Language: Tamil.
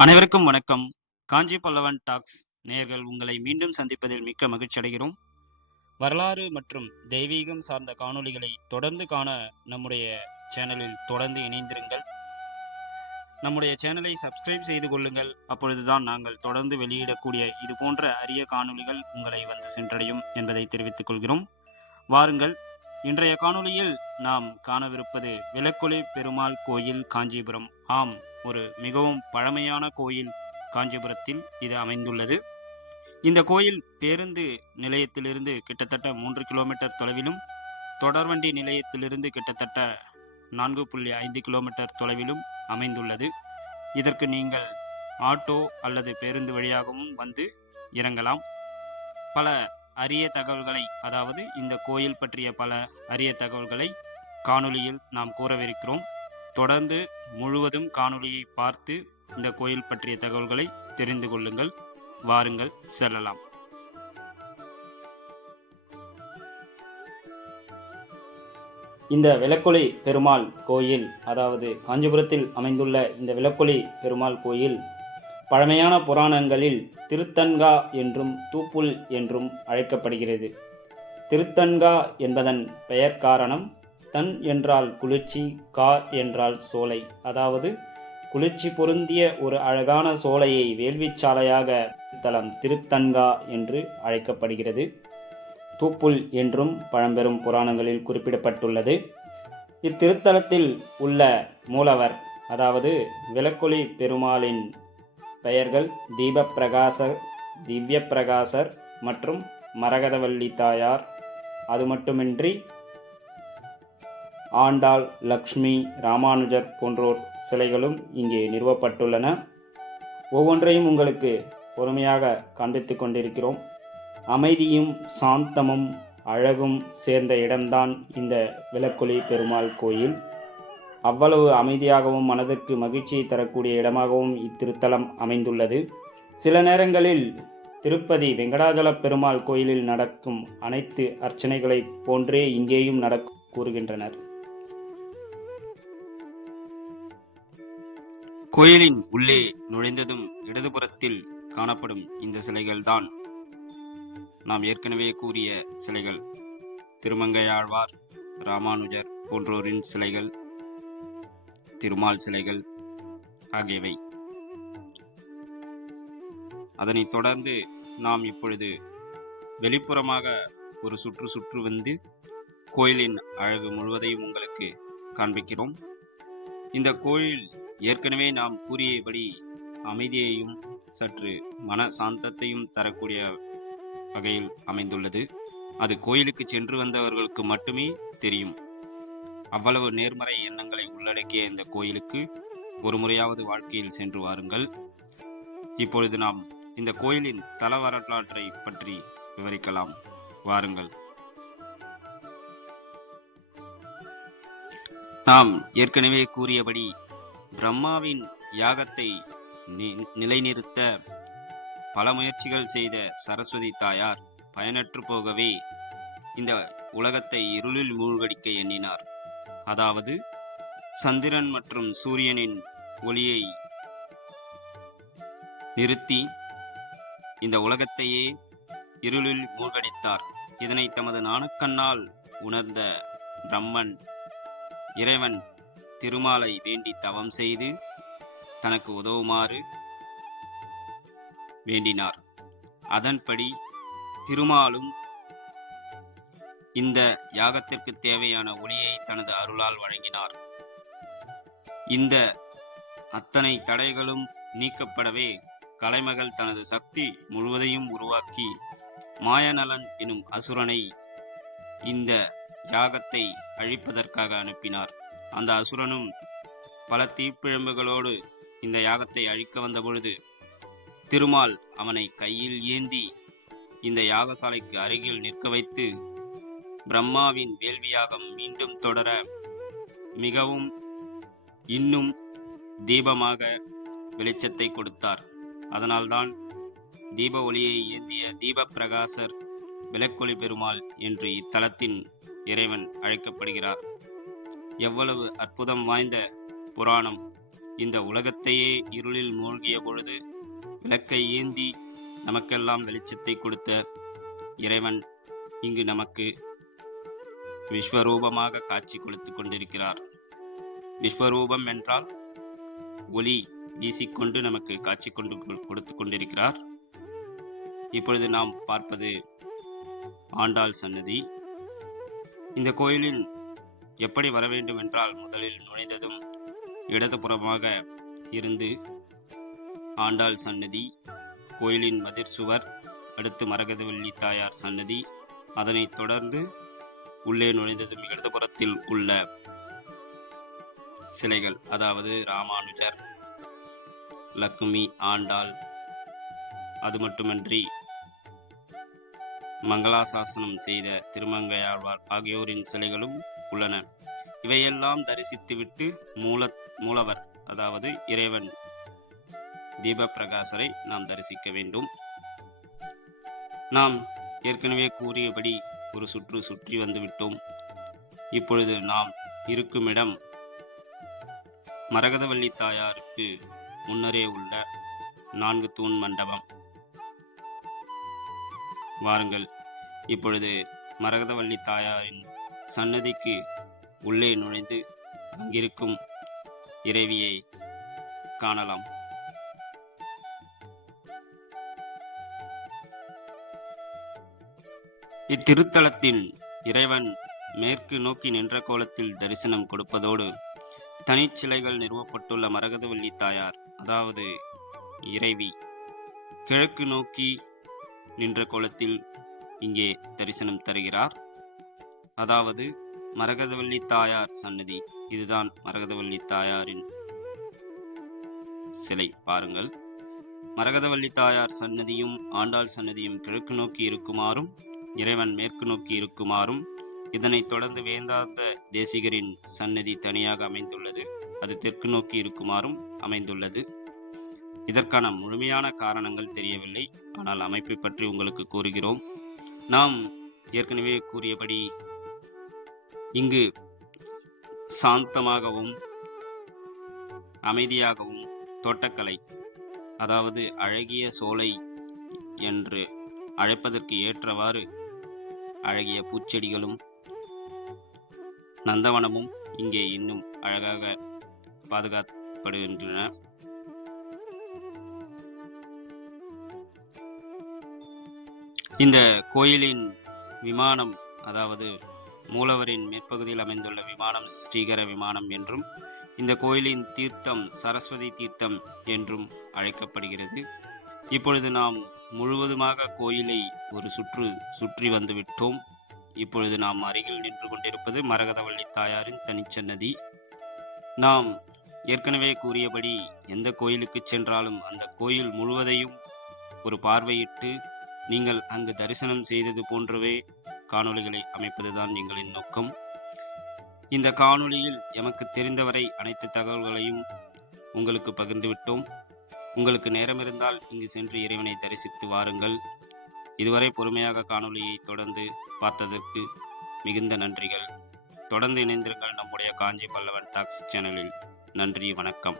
அனைவருக்கும் வணக்கம். காஞ்சி பல்லவன் டாக்ஸ் நேர்கள் உங்களை மீண்டும் சந்திப்பதில் மிக்க மகிழ்ச்சி அடைகிறோம். வரலாறு மற்றும் தெய்வீகம் சார்ந்த காணொளிகளை தொடர்ந்து காண நம்முடைய சேனலில் தொடர்ந்து இணைந்திருங்கள். நம்முடைய சேனலை சப்ஸ்கிரைப் செய்து கொள்ளுங்கள். அப்பொழுதுதான் நாங்கள் தொடர்ந்து வெளியிடக்கூடிய இது போன்ற அரிய காணொளிகள் உங்களை வந்து சென்றடையும் என்பதை தெரிவித்துக் கொள்கிறோம். வாருங்கள். இன்றைய காணொளியில் நாம் காணவிருப்பது விளக்கொலி பெருமாள் கோயில் காஞ்சிபுரம். ஆம். ஒரு மிகவும் பழமையான கோயில் காஞ்சிபுரத்தில் இது அமைந்துள்ளது. இந்த கோயில் பேருந்து நிலையத்திலிருந்து கிட்டத்தட்ட மூன்று கிலோமீட்டர் தொலைவிலும் தொடர்வண்டி நிலையத்திலிருந்து கிட்டத்தட்ட நான்கு புள்ளி ஐந்து கிலோமீட்டர் தொலைவிலும் அமைந்துள்ளது. இதற்கு நீங்கள் ஆட்டோ அல்லது பேருந்து வழியாகவும் வந்து இறங்கலாம். பல அரிய தகவல்களை அதாவது இந்த கோயில் பற்றிய பல அரிய தகவல்களை காணொளியில் நாம் கூறவிருக்கிறோம். தொடர்ந்து முழுவதும் காணொளியை பார்த்து இந்த கோயில் பற்றிய தகவல்களை தெரிந்து கொள்ளுங்கள். வாருங்கள் செல்லலாம். இந்த விளக்கொலி பெருமாள் கோயில் அதாவது காஞ்சிபுரத்தில் அமைந்துள்ள இந்த விளக்கொலி பெருமாள் கோயில் பழமையான புராணங்களில் திருத்தன்கா என்றும் தூப்புல் என்றும் அழைக்கப்படுகிறது. திருத்தன்கா என்பதன் பெயர் காரணம் தன் என்றால் குளிர்ச்சி கா என்றால் சோலை. அதாவது குளிர்ச்சி பொருந்திய ஒரு அழகான சோலையை வேள்விச்சாலையாக தலம் திருத்தன்கா என்று அழைக்கப்படுகிறது. தூப்புல் என்றும் பழம்பெரும் புராணங்களில் குறிப்பிடப்பட்டுள்ளது. இத்திருத்தலத்தில் உள்ள மூலவர் அதாவது விளக்கொலி பெருமாளின் பெயர்கள் தீபப்பிரகாசர் திவ்ய பிரகாசர் மற்றும் மரகதவல்லி தாயார். அது மட்டுமின்றி ஆண்டாள் லக்ஷ்மி ராமானுஜர் போன்றோர் சிலைகளும் இங்கே நிறுவப்பட்டுள்ளன. ஒவ்வொன்றையும் உங்களுக்கு பொறுமையாக காண்பித்து கொண்டிருக்கிறோம். அமைதியும் சாந்தமும் அழகும் சேர்ந்த இடம்தான் இந்த விளக்கொலி பெருமாள் கோயில். அவ்வளவு அமைதியாகவும் மனதிற்கு மகிழ்ச்சியை தரக்கூடிய இடமாகவும் இத்திருத்தலம் அமைந்துள்ளது. சில நேரங்களில் திருப்பதி வெங்கடாஜல பெருமாள் கோயிலில் நடக்கும் அனைத்து அர்ச்சனைகளைப் போன்றே இங்கேயும் நடக்கும் கூறுகின்றனர். கோயிலின் உள்ளே நுழைந்ததும் இடதுபுறத்தில் காணப்படும் இந்த சிலைகள்தான். நாம் ஏற்கனவே கூறிய சிலைகள். திருமங்கையாழ்வார் ராமானுஜர் போன்றோரின் சிலைகள் திருமால் சிலைகள் ஆகியவை. அதனைத் தொடர்ந்து நாம் இப்பொழுது வெளிப்புறமாக ஒரு சுற்று சுற்று வந்து கோயிலின் அழகு முழுவதையும் உங்களுக்கு காண்பிக்கிறோம். இந்த கோயில் ஏற்கனவே நாம் கூறியபடி அமைதியையும் சற்று மன சாந்தத்தையும் தரக்கூடிய வகையில் அமைந்துள்ளது. அது கோயிலுக்கு சென்று வந்தவர்களுக்கு மட்டுமே தெரியும். அவ்வளவு நேர்மறை எண்ணங்களை உள்ளடக்கிய இந்த கோயிலுக்கு ஒரு முறையாவது வாழ்க்கையில் சென்று வாருங்கள். இப்பொழுது நாம் இந்த கோயிலின் தல வரலாற்றை பற்றி விவரிக்கலாம். வாருங்கள். நாம் ஏற்கனவே கூறியபடி பிரம்மாவின் யாகத்தை நி- நிலைநிறுத்த பல முயற்சிகள் செய்த சரஸ்வதி தாயார் பயனற்று போகவே இந்த உலகத்தை இருளில் மூழ்கடிக்க எண்ணினார். அதாவது சந்திரன் மற்றும் சூரியனின் ஒளியை நிறுத்தி இந்த உலகத்தையே இருளில் மூழ்கடித்தார். இதனை தமது நாணக்கண்ணால் உணர்ந்த பிரம்மன் இறைவன் திருமாலை வேண்டி தவம் செய்து தனக்கு உதவுமாறு வேண்டினார். அதன்படி திருமாலும் இந்த யாகத்திற்கு தேவையான ஒளியை தனது அருளால் வழங்கினார். இந்த அத்தனை தடைகளும் நீக்கப்படவே கலைமகள் தனது சக்தி முழுவதையும் உருவாக்கி மாயநலன் எனும் அசுரனை இந்த யாகத்தை அழிப்பதற்காக அனுப்பினார். அந்த அசுரனும் பல தீப்பிழம்புகளோடு இந்த யாகத்தை அழிக்க வந்தபொழுது திருமால் அவனை கையில் ஏந்தி இந்த யாகசாலைக்கு அருகில் நிற்க வைத்து பிரம்மாவின் வேள்வியாகம் மீண்டும் தொடர மிகவும் இன்னும் தீபமாக வெளிச்சத்தை கொடுத்தார். அதனால்தான் தீப ஒளியை ஏந்திய தீப பிரகாசர் விளக்கொளி பெருமாள் என்று இத்தலத்தின் இறைவன் அழைக்கப்படுகிறார். எவ்வளவு அற்புதம் வாய்ந்த புராணம். இந்த உலகத்தையே இருளில் மூழ்கிய பொழுது விளக்கை ஏந்தி நமக்கெல்லாம் வெளிச்சத்தை கொடுத்த இறைவன் இங்கு நமக்கு விஸ்வரூபமாக காட்சி கொடுத்து கொண்டிருக்கிறார். விஸ்வரூபம் என்றால் ஒளி வீசிக்கொண்டு நமக்கு காட்சி கொண்டு கொடுத்து கொண்டிருக்கிறார். இப்பொழுது நாம் பார்ப்பது ஆண்டாள் சன்னதி. இந்த கோயிலில் எப்படி வர வேண்டும் என்றால் முதலில் நுழைந்ததும் இடதுபுறமாக இருந்து ஆண்டாள் சன்னதி கோயிலின் மதிர் சுவர் அடுத்து மரகதவல்லி தாயார் சன்னதி அதனைத் தொடர்ந்து உள்ளே நுழைந்ததும் இடதுபுறத்தில் உள்ள சிலைகள் அதாவது ராமானுஜர் லக்ஷ்மி ஆண்டாள் அது மட்டுமன்றி மங்களாசாசனம் செய்த திருமங்கையாழ்வார் ஆகியோரின் சிலைகளும் உள்ளன. இவையெல்லாம் தரிசித்துவிட்டு மூல மூலவர் அதாவது இறைவன் தீபப்பிரகாசரை நாம் தரிசிக்க வேண்டும். நாம் ஏற்கனவே கூறியபடி ஒரு சுற்று சுற்றி வந்துவிட்டோம். இப்பொழுது நாம் இருக்குமிடம் மரகதவள்ளி தாயாருக்கு முன்னரே உள்ள நான்கு தூண் மண்டபம். வாருங்கள். இப்பொழுது மரகதவள்ளி தாயாரின் சன்னதிக்கு உள்ளே நுழைந்து அங்கிருக்கும் இறைவியை காணலாம். இத்திருத்தலத்தின் இறைவன் மேற்கு நோக்கி நின்ற கோலத்தில் தரிசனம் கொடுப்பதோடு தனிச்சிலைகள் நிறுவப்பட்டுள்ள மரகதவள்ளி தாயார் அதாவது இறைவி கிழக்கு நோக்கி நின்ற கோலத்தில் இங்கே தரிசனம் தருகிறார். அதாவது மரகதவள்ளி தாயார் சன்னதி. இதுதான் மரகதவள்ளி தாயாரின் சிலை. பாருங்கள். மரகதவள்ளி தாயார் சன்னதியும் ஆண்டாள் சன்னதியும் கிழக்கு நோக்கி இருக்குமாறும் இறைவன் மேற்கு நோக்கி இருக்குமாறும் இதனைத் தொடர்ந்து வேந்தாந்த தேசிகரின் சன்னதி தனியாக அமைந்துள்ளது. அது தெற்கு நோக்கி இருக்குமாறும் அமைந்துள்ளது. இதற்கான முழுமையான காரணங்கள் தெரியவில்லை. ஆனால் அமைப்பை பற்றி உங்களுக்கு கூறுகிறோம். நாம் ஏற்கனவே கூறியபடி இங்கு சாந்தமாகவும் அமைதியாகவும் தோட்டக்கலை அதாவது அழகிய சோலை என்று அழைப்பதற்கு ஏற்றவாறு அழகிய பூச்செடிகளும் நந்தவனமும் இங்கே இன்னும் அழகாக பாதுகாக்கப்படுகின்றன. இந்த கோயிலின் விமானம் அதாவது மூலவரின் மேற்பகுதியில் அமைந்துள்ள விமானம் ஸ்ரீகர விமானம் என்றும் இந்த கோயிலின் தீர்த்தம் சரஸ்வதி தீர்த்தம் என்றும் அழைக்கப்படுகிறது. இப்பொழுது நாம் முழுவதுமாக கோயிலை ஒரு சுற்று சுற்றி வந்துவிட்டோம் இப்பொழுது நாம் அருகில் நின்று கொண்டிருப்பது மரகதவள்ளி தாயாரின் தனிச்சன்னதி. நாம் ஏற்கனவே கூறியபடி எந்த கோயிலுக்கு சென்றாலும் அந்த கோயில் முழுவதையும் ஒரு பார்வையிட்டு நீங்கள் அங்கு தரிசனம் செய்தது போன்றவே காணொளிகளை அமைப்பதுதான் எங்களின் நோக்கம். இந்த காணொளியில் எமக்கு தெரிந்தவரை அனைத்து தகவல்களையும் உங்களுக்கு பகிர்ந்துவிட்டோம். உங்களுக்கு நேரம் இருந்தால் இங்கு சென்று இறைவனை தரிசித்து வாருங்கள். இதுவரை பொறுமையாக காணொலியை தொடர்ந்து பார்த்ததற்கு மிகுந்த நன்றிகள். தொடர்ந்து இணைந்திருங்கள் நம்முடைய காஞ்சி பல்லவன் டாக்ஸ் சேனலில். நன்றி வணக்கம்.